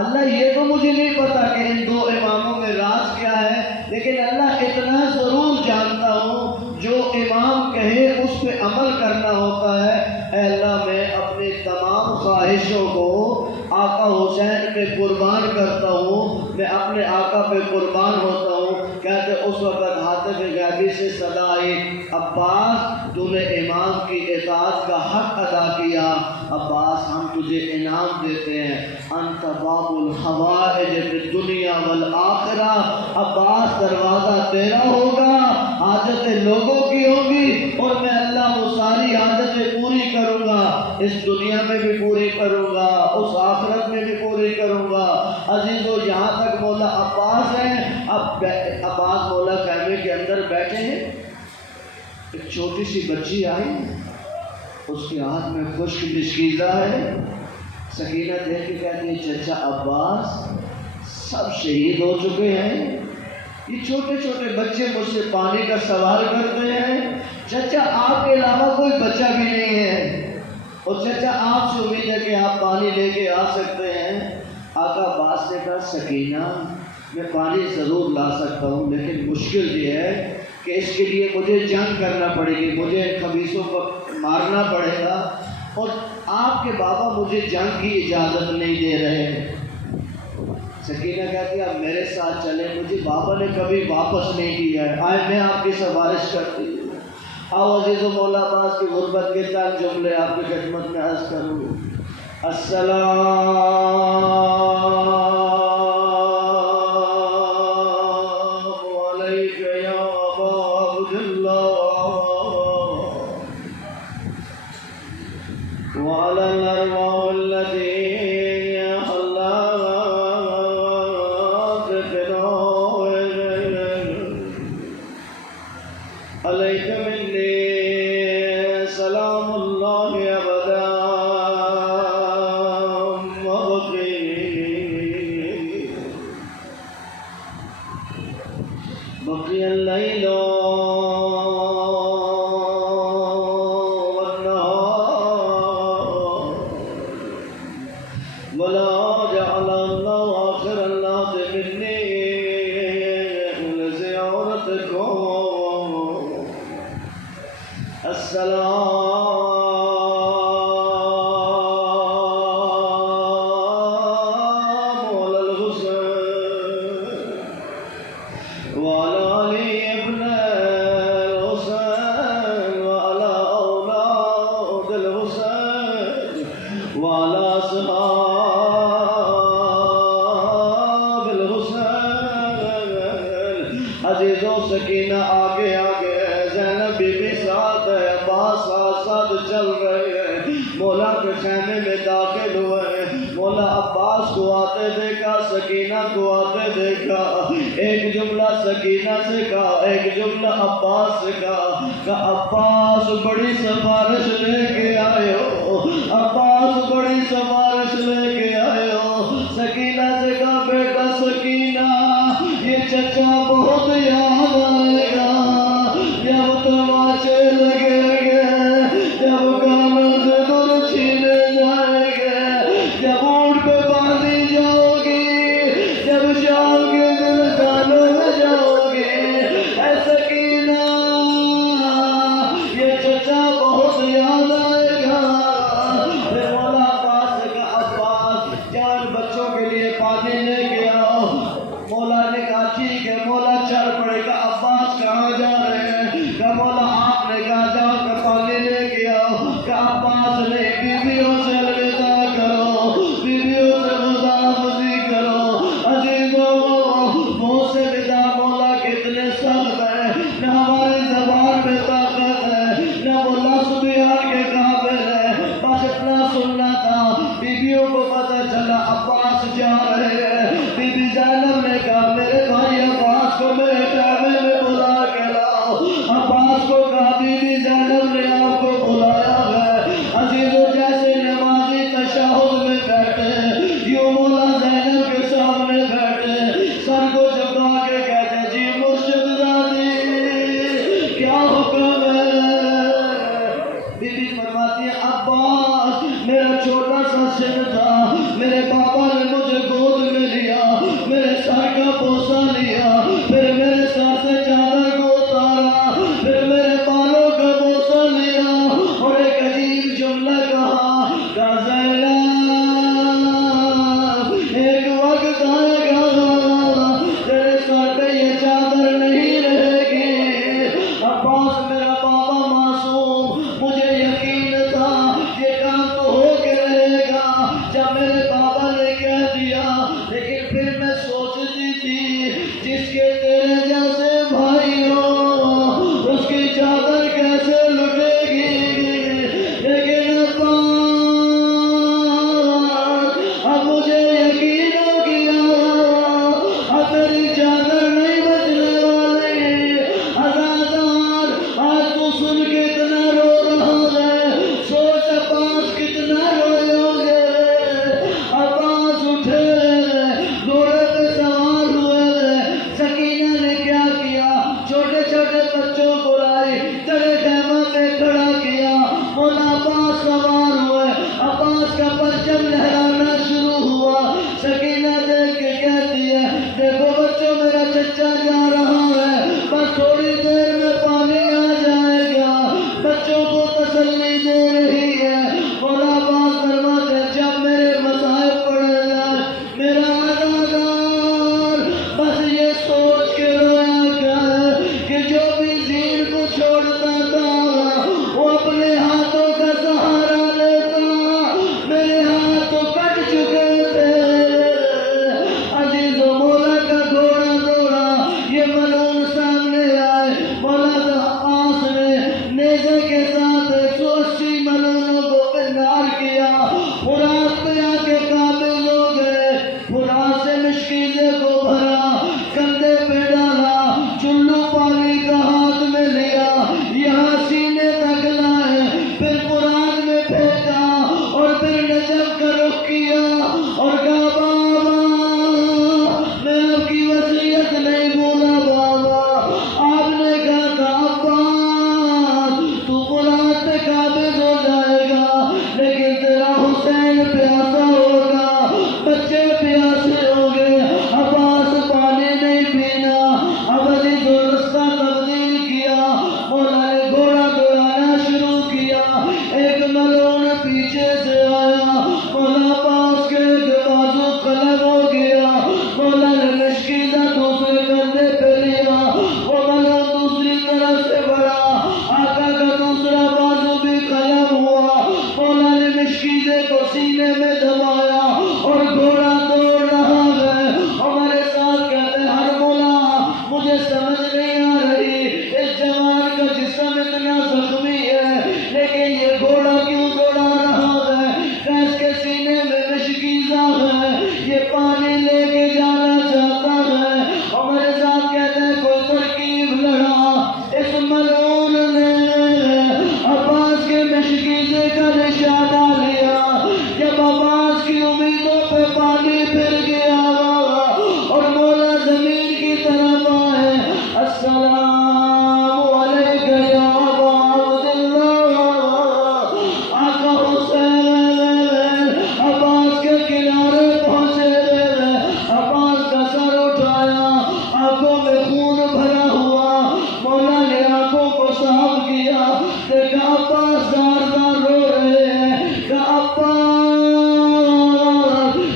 اللہ یہ تو مجھے نہیں پتا کہ ان دو اماموں میں راز کیا ہے, لیکن اللہ اتنا ضرور جانتا ہوں جو امام کہے اس پہ عمل کرنا ہوتا ہے. اے اللہ میں اپنی تمام خواہشوں کو آقا حسین پہ قربان کرتا ہوں, میں اپنے آقا پہ قربان ہوتا ہوں. کہتے اس وقت حاطب غیبی سے صدا آئی عباس تو نے امام کی اطاعت کا حق ادا کیا. عباس ہم تجھے انعام دیتے ہیں. انت باب الحوائج فی الدنیا والآخرہ. عباس دروازہ تیرا ہوگا, حاجتیں لوگوں کی ہوگی اور میں اللہ وہ ساری حاجتیں پوری کروں گا. اس دنیا میں بھی پوری کروں گا, اس آخرت میں بھی پوری کروں گا. عزیزو یہاں تک مولا عباس ہیں. اب عباس مولا خیمے کے اندر بیٹھے ہیں. ایک چھوٹی سی بچی آئی, اس کے ہاتھ میں خشک مشکیزہ ہے. سکینہ دیکھ کے کہتی ہے چچا عباس سب شہید ہو چکے ہیں، یہ چھوٹے چھوٹے بچے مجھ سے پانی کا سوال کرتے ہیں، چچا آپ کے علاوہ کوئی بچہ بھی نہیں ہے، اور چچا آپ سے امید ہے کہ آپ پانی لے کے آ سکتے ہیں۔ آقا عباس نے کہا سکینہ میں پانی ضرور لا سکتا ہوں، لیکن مشکل یہ ہے کہ اس کے لیے مجھے جنگ کرنا پڑے گی، مجھے خبیثوں کو مارنا پڑے گا، اور آپ کے بابا مجھے جنگ کی اجازت نہیں دے رہے۔ سکینہ کہتی ہے آپ میرے ساتھ چلیں، مجھے بابا نے کبھی واپس نہیں کیا ہے، آئے میں آپ کی سفارش کرتی ہوں۔ آؤ عزیز و مولا عباس کی غربت کے چند جملے آپ کی خدمت میں عرض کروں۔ السلام علیک یا ابا عبداللہ وعلی الارواح التي عليك مني سلام الله أبدا بقي الليل والنهار ولا جعل الله آخر الناس مني لزيارتكم السلام على الحسين وعلى علي ابن الحسين وعلى أولاد الحسين وعلى أصحاب الحسين۔ عزیزوں سکینہ آگے آگے، زینب بی بی ساتھ ہے، عباس ساتھ ساتھ چل رہے ہیں، مولا کے خیمے میں داخل ہوئے، مولا عباس کو آتے دیکھا، سکینہ کو آتے دیکھا، ایک جملہ سکینہ سے کہا، ایک جملہ عباس سے کہا کہ عباس بڑی سفارش لے کے آئے ہو، عباس بڑی سفارش لے کے آئے ہو۔ سکینہ سے کہا بیٹا سکینہ یہ چچا بہت یاد آئے گا، جب تماشے لگے گے، جب گانوں سے دل چھینے جائیں گے، جب اونٹ پہ باندھی جاؤ گی، جب شام کے دن گانوں میں جاؤ گی، اے سکینہ یہ چچا بہت یاد آئے گا۔ پھر مولا عباس کا عباس جان بچوں کے لیے پانی لے کے آؤ۔ مولا نے کہا ٹھیک ہے، مولا چل پڑے گا۔ عباس کہاں جا رہے ہیں؟ کہ مولا آپ نے کہا جاؤ کہ پانی لے کے آؤ۔ کہ عباس نے بیویوں سے الوداع کرو، بیویوں سے خداحافظی کرو۔ عزیزوں منہ سے ودا مولا کتنے سخت ہے، نہ ہماری زبان میں طاقت ہے، نہ وہ لفظ بیان کے قابل ہے، بس اتنا سننا تھا۔ بیویوں کو پتہ چلا عباس جا رہے ہیں۔ بی بی زینب نے کہا میرے بھائی عباس کو میرے خیمے میں بلا کے لاؤ۔ عباس کو کہا بی بی زینب نے آپ کو بلایا ہے۔ عزیزوں جیسے نمازی تشہد میں بیٹھے، یوں مولا زینب کے سامنے بیٹھے، سر کو جھکا کے کہتے جی مرشد زادی کیا حکم ہے؟ بی بی فرماتی ہے عباس میرا چھوٹا سا سن تھا، میرے پاپا نے مجھے گود میں لیا، میرے سر کا بوسہ لیا، پھر میرے سر سے چادر کو اتارا، پھر میرے بالوں کا بوسہ لیا، اور ایک عجیب جملہ کہا کہ زینب ایک وقت آئے گا تیرے سر پہ یہ چادر نہیں رہے گی۔ عباس میرا بابا معصوم، مجھے یقین تھا یہ کام تو ہو کے رہے گا جب میرے بابا نے کہہ دیا، لیکن پھر میں سوچتی تھی جس کے سوار ہوئے، عباس کا پرچم لہرانا شروع ہوا۔ سکینہ دیکھ کے کہتی ہے دیکھو بچوں میرا چچا جا رہا ہے، بس تھوڑی دیر میں پانی آ جائے گا۔ بچوں کو تسلی دے رہی ہے۔ مولا عباس فرماتے ہیں جب میرے مذاہب پڑھے جائے میرا عزادار بس یہ سوچ کے رویا کر کہ جو بھی زین کو چھوڑتا تھا وہ اپنے ہاتھوں کا سہارا لیتا، میرے ہاتھ تو کٹ چکے تھے۔ عزیز و مولا کا گھوڑا دوڑا، یہ ملعون سامنے آئے۔ مولا عباس نے نیزے کے ساتھ 180 ملعونوں کو پنہار کیا، فرات پہ آ کے قابض ہو گئے۔ فرات سے مشکیزے کو بھرا، کندھے پہ ڈالا، چلو پانی کا ہاتھ میں لیا، یہاں سینے تک لائے، پھر فرات میں پھینکا اور پھر نجف کا رخ کیا اور کہا بابا میں آپ کی وصیت نہیں بھولا بابا۔ آپ نے کہا تھا عباس تو فرات پہ قابض ہو جائے گا لیکن تیرا حسین پیاسا ہوگا، بچے پیاسے ہو گئے، عباس پانی نہیں پینا۔ اب علی جو رستہ تبدیل کیا، مولا نے گھوڑا دوڑانا شروع کیا۔ ایک ملعون پیچھے سے آیا، مولا عباس کے ایک بازو قلم ہو گیا، مولا نے مشکیزہ دوسرے کندھے پہ لیا، وہ ملعون دوسری طرف سے بڑھا، آقا کا دوسرا بازو بھی قلم ہوا، مولا نے مشکیزے کو سینے میں دبایا اور گھوڑا دوڑ رہا ہے۔ ہمارے ساتھ کہتے ہیں ہر مولا مجھے سمجھ نہیں آ رہی اس جوان کا جسم اتنا زخمی ہے لیکن یہ گھوڑا کیوں دوڑا رہا ہے؟ اس کے سینے میں مشکیزہ ہے، یہ پانی لے کے جانا چاہتا ہے۔ ہمارے ساتھ کہتے ہیں کوئی ترکیب لڑا، اس ملعون نے عباس کے مشکیزے کا نشانہ لیا۔ جب عباس کی امیدوں پہ پانی پھر گیا اور مولا زمین کی طرف آئے، السلام علیک یا ابا عبداللہ، آقا حسین عباس کے کنارے پہنچے، عباس کا سر اٹھایا، آنکھوں میں خون بھرا ہوا، مولا نے آنکھوں کو صاف کیا، دیکھا عباس زار زار رو رہے ہیں، کہا عباس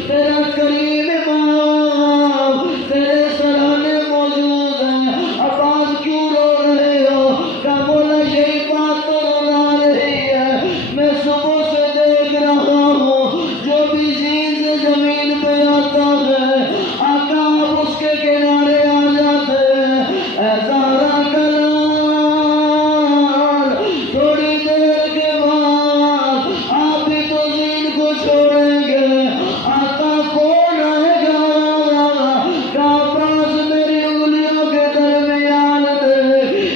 تیرا کریم امام تیرے سرانے موجود ہیں، عباس کیوں رو رہے ہو؟ کہا مولا یہی بات تو رلا رہی ہے، میں صبح سے دیکھ رہا ہوں جو بھی زین سے زمین پہ آتا ہے آقا آپ اس کے کنارے آ جاتے ہیں۔ اے زہرا کلال تھوڑی دیر کے بعد آپ بھی تو زین کو چھوڑیں گے، آقا کون آئے گا؟ کہا عباس میری انگلیوں کے درمیان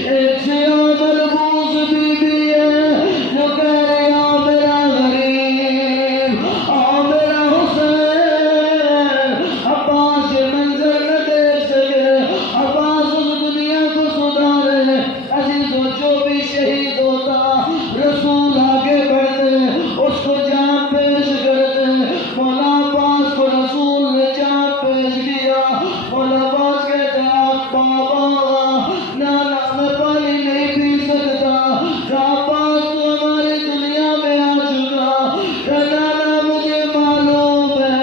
ایک سیاہ ملبوس بی بی ہے جو کہہ رہی آ میرا غریب، آ میرا حسین۔ عباس یہ منظر نہ دیکھ سکے، عباس اس دنیا کو سدھارے۔ عزیزوں جو بھی شہید ہوتا رسول آگے بڑھتے اس کو جان پیش کرتے، مولا عباس کو رسول نے جان پیش کیا۔ مولا عباس کہتے ہیں آپ بابا نانا میں پانی نہیں پی سکتا، کہا عباس تو ہماری دنیا میں آ چکا، کہا نانا مجھے معلوم ہے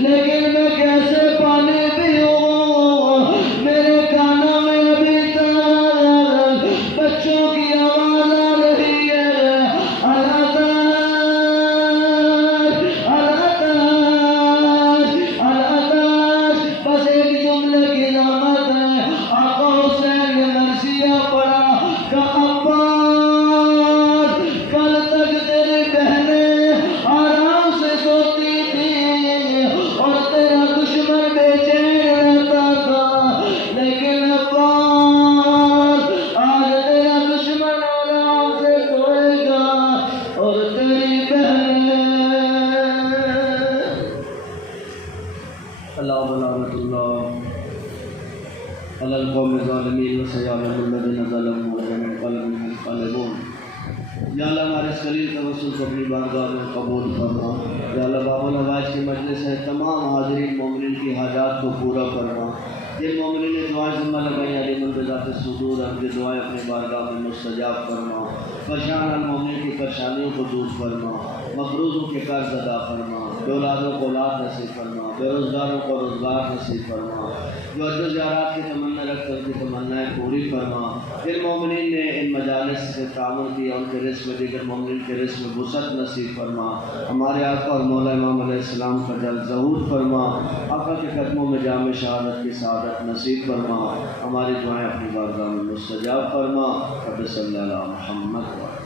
لیکن میں کیسے پانی پیوں؟ میرے کانوں میں ابھی تک بچوں کی آواز آ رہی ہے، اللہ بس ایک جملے کی نعمت ہے۔ آقا حسین نے مرثیہ پڑھا، کہا عباس کل تک تیری بہنیں آرام سے سوتی تھی اور تیرا دشمن بے چین رہتا تھا، لیکن عباس آج تیرا دشمن آرام سے سوئے گا اور تیری بہنیں۔ اللہ ولعنت اللہ علی القوم الظالمین وسيعلم الذين ظلموا ومن قلب منقلبون۔ یا اللہ ہمارے اس قلیل توسل کو اپنی بارگاہ میں قبول فرما۔ یا اللہ باب الحوائج کی مجلس ہے تمام حاضرین مومنین کی حاجات کو پورا فرما۔ جن مومنین نے دعائیں ذمہ لگائی علی من بذات صدور ہم کی دعائیں اپنی بارگاہ میں مستجاب فرما۔ پریشان المومنین کی پریشانیوں کو دور فرما، مقروضوں کے قرض ادا فرما، بے اولادوں کو اولاد نصیب فرما، بے روزگاروں کو روزگار نصیب فرما، جو حج و زیارات کی تمنا رکھتے ان کی تمنائیں پوری فرما۔ جن مومنین نے ان مجالس سے تعاون کیا ان کے رزق میں دیگر مومنین کے رزق میں وسعت نصیب فرما۔ ہمارے آقا اور مولا امام علیہ السلام کا جلد ظہور فرما۔ آقا کے قدموں میں جام شہادت کی سعادت نصیب فرما۔ ہماری دعائیں اپنی بارگاہ میں مستجاب فرما۔ رب صلی اللہ علیہ محمد